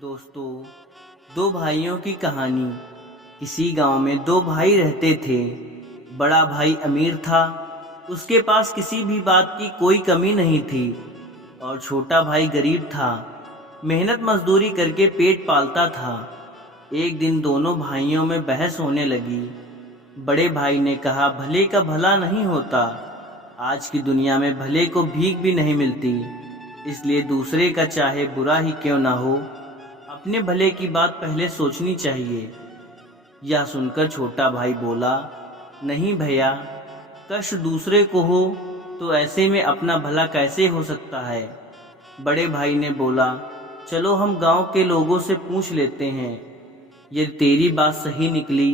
दोस्तों, दो भाइयों की कहानी। किसी गांव में दो भाई रहते थे। बड़ा भाई अमीर था, उसके पास किसी भी बात की कोई कमी नहीं थी। और छोटा भाई गरीब था, मेहनत मजदूरी करके पेट पालता था। एक दिन दोनों भाइयों में बहस होने लगी। बड़े भाई ने कहा, भले का भला नहीं होता। आज की दुनिया में भले को भीख भी नहीं मिलती, इसलिए दूसरे का चाहे बुरा ही क्यों ना हो, अपने भले की बात पहले सोचनी चाहिए। यह सुनकर छोटा भाई बोला, नहीं भैया, कष्ट दूसरे को हो तो ऐसे में अपना भला कैसे हो सकता है। बड़े भाई ने बोला, चलो हम गांव के लोगों से पूछ लेते हैं। यदि तेरी बात सही निकली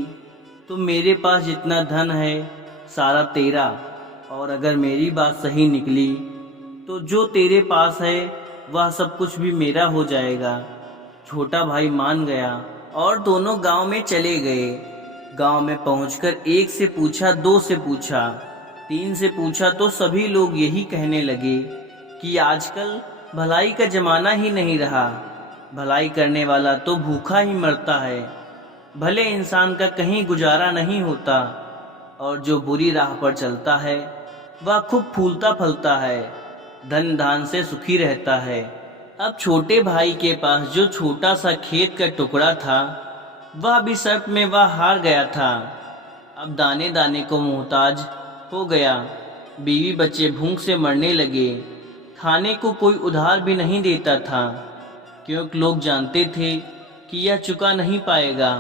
तो मेरे पास जितना धन है सारा तेरा, और अगर मेरी बात सही निकली तो जो तेरे पास है वह सब कुछ भी मेरा हो जाएगा। छोटा भाई मान गया और दोनों गांव में चले गए। गांव में पहुंचकर एक से पूछा, दो से पूछा, तीन से पूछा तो सभी लोग यही कहने लगे कि आजकल भलाई का जमाना ही नहीं रहा। भलाई करने वाला तो भूखा ही मरता है। भले इंसान का कहीं गुजारा नहीं होता, और जो बुरी राह पर चलता है वह खूब फूलता फलता है, धन धान से सुखी रहता है। अब छोटे भाई के पास जो छोटा सा खेत का टुकड़ा था, वह भी सर्प में वह हार गया था। अब दाने दाने को मोहताज हो गया। बीवी बच्चे भूख से मरने लगे। खाने को कोई उधार भी नहीं देता था, क्योंकि लोग जानते थे कि यह चुका नहीं पाएगा।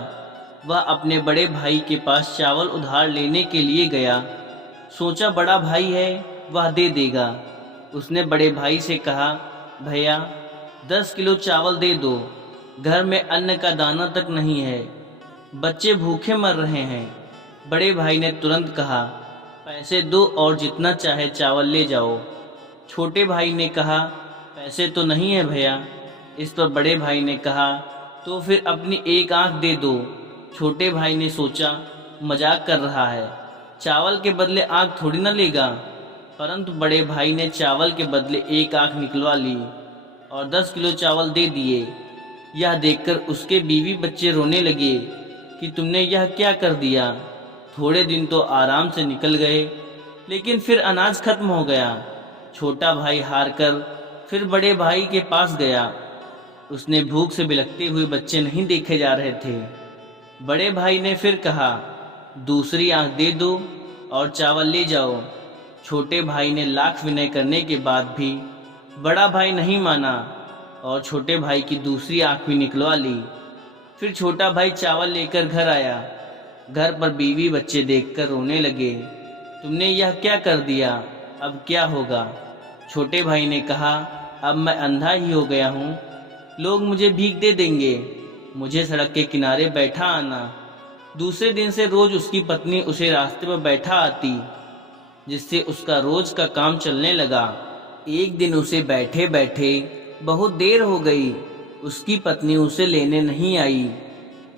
वह अपने बड़े भाई के पास चावल उधार लेने के लिए गया। सोचा बड़ा भाई है, वह दे देगा। उसने बड़े भाई से कहा, भैया 10 किलो चावल दे दो, घर में अन्न का दाना तक नहीं है, बच्चे भूखे मर रहे हैं। बड़े भाई ने तुरंत कहा, पैसे दो और जितना चाहे चावल ले जाओ। छोटे भाई ने कहा, पैसे तो नहीं है भैया। इस पर बड़े भाई ने कहा, तो फिर अपनी एक आंख दे दो। छोटे भाई ने सोचा मजाक कर रहा है, चावल के बदले आंख थोड़ी ना लेगा। परंतु बड़े भाई ने चावल के बदले एक आंख निकलवा ली और 10 किलो चावल दे दिए। यह देखकर उसके बीवी बच्चे रोने लगे कि तुमने यह क्या कर दिया। थोड़े दिन तो आराम से निकल गए, लेकिन फिर अनाज खत्म हो गया। छोटा भाई हार कर फिर बड़े भाई के पास गया। उसने भूख से बिलखते हुए बच्चे नहीं देखे जा रहे थे। बड़े भाई ने फिर कहा, दूसरी आंख दे दो और चावल ले जाओ। छोटे भाई ने लाख विनय करने के बाद भी बड़ा भाई नहीं माना और छोटे भाई की दूसरी आंख भी निकलवा ली। फिर छोटा भाई चावल लेकर घर आया। घर पर बीवी बच्चे देखकर रोने लगे, तुमने यह क्या कर दिया, अब क्या होगा। छोटे भाई ने कहा, अब मैं अंधा ही हो गया हूँ, लोग मुझे भीख दे देंगे, मुझे सड़क के किनारे बैठा आना। दूसरे दिन से रोज उसकी पत्नी उसे रास्ते पर बैठा आती, जिससे उसका रोज का काम चलने लगा। एक दिन उसे बैठे बैठे बहुत देर हो गई। उसकी पत्नी उसे लेने नहीं आई।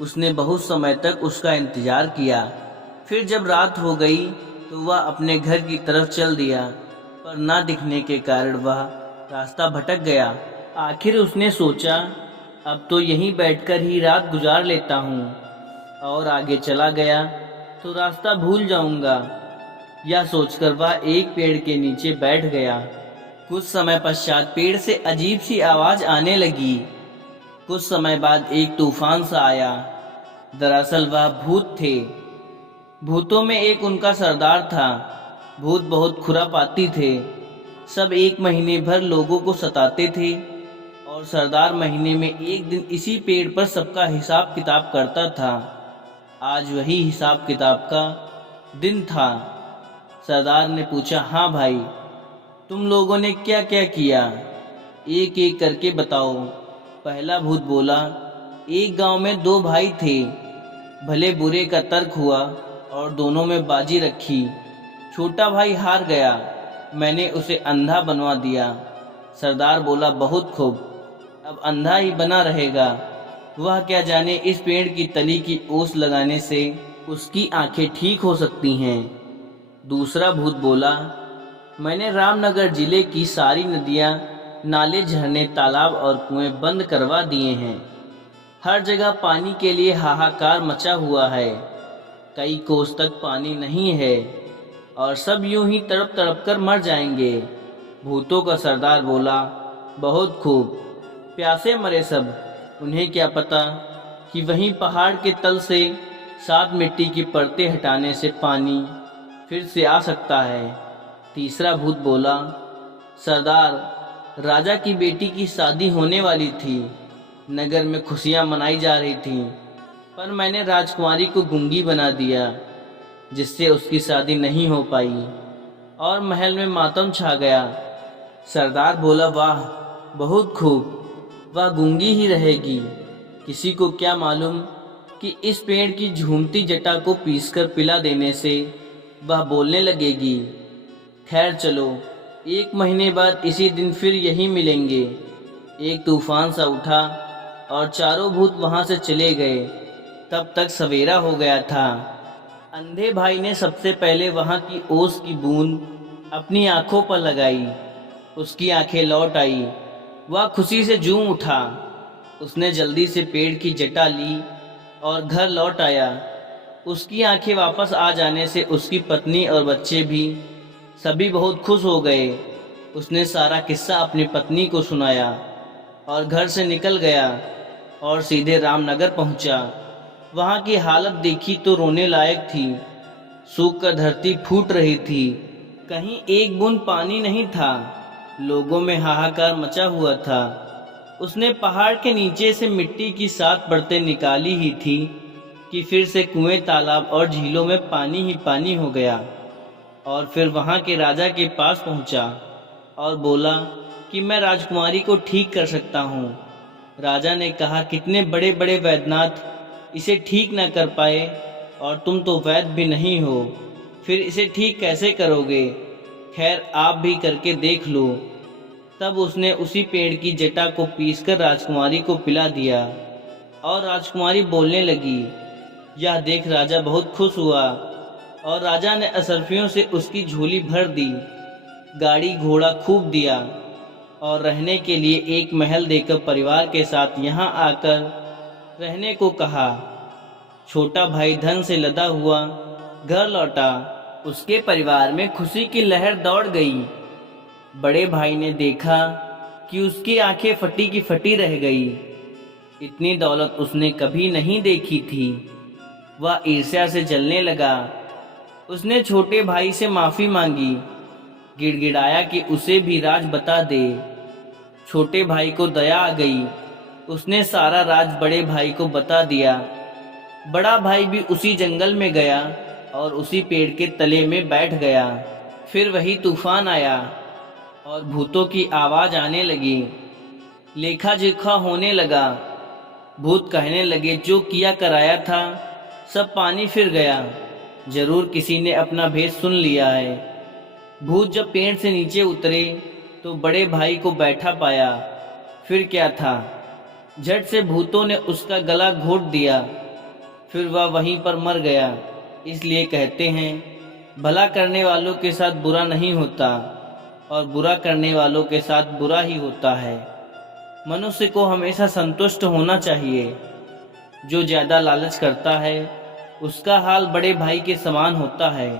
उसने बहुत समय तक उसका इंतजार किया। फिर जब रात हो गई तो वह अपने घर की तरफ चल दिया, पर ना दिखने के कारण वह रास्ता भटक गया। आखिर उसने सोचा, अब तो यहीं बैठकर ही रात गुजार लेता हूँ, और आगे चला गया तो रास्ता भूल जाऊंगा। यह सोचकर वह एक पेड़ के नीचे बैठ गया। कुछ समय पश्चात पेड़ से अजीब सी आवाज आने लगी। कुछ समय बाद एक तूफान सा आया। दरअसल वह भूत थे। भूतों में एक उनका सरदार था। भूत बहुत खुरापाती थे। सब एक महीने भर लोगों को सताते थे, और सरदार महीने में एक दिन इसी पेड़ पर सबका हिसाब किताब करता था। आज वही हिसाब किताब का दिन था। सरदार ने पूछा, हाँ भाई, तुम लोगों ने क्या क्या किया, एक एक करके बताओ। पहला भूत बोला, एक गांव में दो भाई थे। भले बुरे का तर्क हुआ और दोनों में बाजी रखी। छोटा भाई हार गया, मैंने उसे अंधा बनवा दिया। सरदार बोला, बहुत खूब, अब अंधा ही बना रहेगा। वह क्या जाने इस पेड़ की तली की ओस लगाने से उसकी आंखें ठीक हो सकती हैं। दूसरा भूत बोला, मैंने रामनगर जिले की सारी नदियां, नाले, झरने, तालाब और कुएं बंद करवा दिए हैं। हर जगह पानी के लिए हाहाकार मचा हुआ है। कई कोस तक पानी नहीं है और सब यूं ही तड़प तड़प कर मर जाएंगे। भूतों का सरदार बोला, बहुत खूब, प्यासे मरे सब, उन्हें क्या पता कि वहीं पहाड़ के तल से 7 मिट्टी की परतें हटाने से पानी फिर से आ सकता है। तीसरा भूत बोला, सरदार, राजा की बेटी की शादी होने वाली थी, नगर में खुशियां मनाई जा रही थीं, पर मैंने राजकुमारी को गूंगी बना दिया, जिससे उसकी शादी नहीं हो पाई और महल में मातम छा गया। सरदार बोला, वाह, बहुत खूब, वह गूंगी ही रहेगी। किसी को क्या मालूम कि इस पेड़ की झूमती जटा को पीसकर पिला देने से वह बोलने लगेगी। खैर चलो, 1 महीने बाद इसी दिन फिर यहीं मिलेंगे। एक तूफान सा उठा और चारों भूत वहां से चले गए। तब तक सवेरा हो गया था। अंधे भाई ने सबसे पहले वहां की ओस की बूंद अपनी आंखों पर लगाई। उसकी आंखें लौट आई। वह खुशी से झूम उठा। उसने जल्दी से पेड़ की जटा ली और घर लौट आया। उसकी आंखें वापस आ जाने से उसकी पत्नी और बच्चे भी सभी बहुत खुश हो गए। उसने सारा किस्सा अपनी पत्नी को सुनाया और घर से निकल गया और सीधे रामनगर पहुंचा। वहां की हालत देखी तो रोने लायक थी। सूख कर धरती फूट रही थी। कहीं एक बूंद पानी नहीं था। लोगों में हाहाकार मचा हुआ था। उसने पहाड़ के नीचे से मिट्टी की 7 परतें निकाली ही थी कि फिर से कुएं, तालाब और झीलों में पानी ही पानी हो गया। और फिर वहां के राजा के पास पहुंचा और बोला कि मैं राजकुमारी को ठीक कर सकता हूँ। राजा ने कहा, कितने बड़े बड़े वैद्यनाथ इसे ठीक न कर पाए और तुम तो वैद्य भी नहीं हो, फिर इसे ठीक कैसे करोगे? खैर, आप भी करके देख लो। तब उसने उसी पेड़ की जटा को पीसकर राजकुमारी को पिला दिया और राजकुमारी बोलने लगी। यह देख राजा बहुत खुश हुआ और राजा ने असरफियों से उसकी झोली भर दी। गाड़ी घोड़ा खूब दिया और रहने के लिए एक महल देकर परिवार के साथ यहाँ आकर रहने को कहा। छोटा भाई धन से लदा हुआ घर लौटा। उसके परिवार में खुशी की लहर दौड़ गई। बड़े भाई ने देखा कि उसकी आंखें फटी की फटी रह गई। इतनी दौलत उसने कभी नहीं देखी थी। वह ईर्ष्या से जलने लगा। उसने छोटे भाई से माफी मांगी, गिड़गिड़ाया कि उसे भी राज बता दे। छोटे भाई को दया आ गई। उसने सारा राज बड़े भाई को बता दिया। बड़ा भाई भी उसी जंगल में गया और उसी पेड़ के तले में बैठ गया। फिर वही तूफान आया और भूतों की आवाज आने लगी। लेखा जोखा होने लगा। भूत कहने लगे, जो किया कराया था सब पानी फिर गया। जरूर किसी ने अपना भेद सुन लिया है। भूत जब पेड़ से नीचे उतरे तो बड़े भाई को बैठा पाया। फिर क्या था, झट से भूतों ने उसका गला घोंट दिया। फिर वह वहीं पर मर गया। इसलिए कहते हैं, भला करने वालों के साथ बुरा नहीं होता और बुरा करने वालों के साथ बुरा ही होता है। मनुष्य को हमेशा संतुष्ट होना चाहिए। जो ज़्यादा लालच करता है उसका हाल बड़े भाई के समान होता है।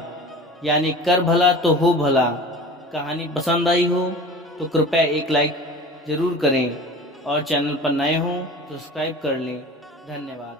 यानी कर भला तो हो भला। कहानी पसंद आई हो तो कृपया एक लाइक ज़रूर करें और चैनल पर नए हों तो सब्सक्राइब कर लें। धन्यवाद।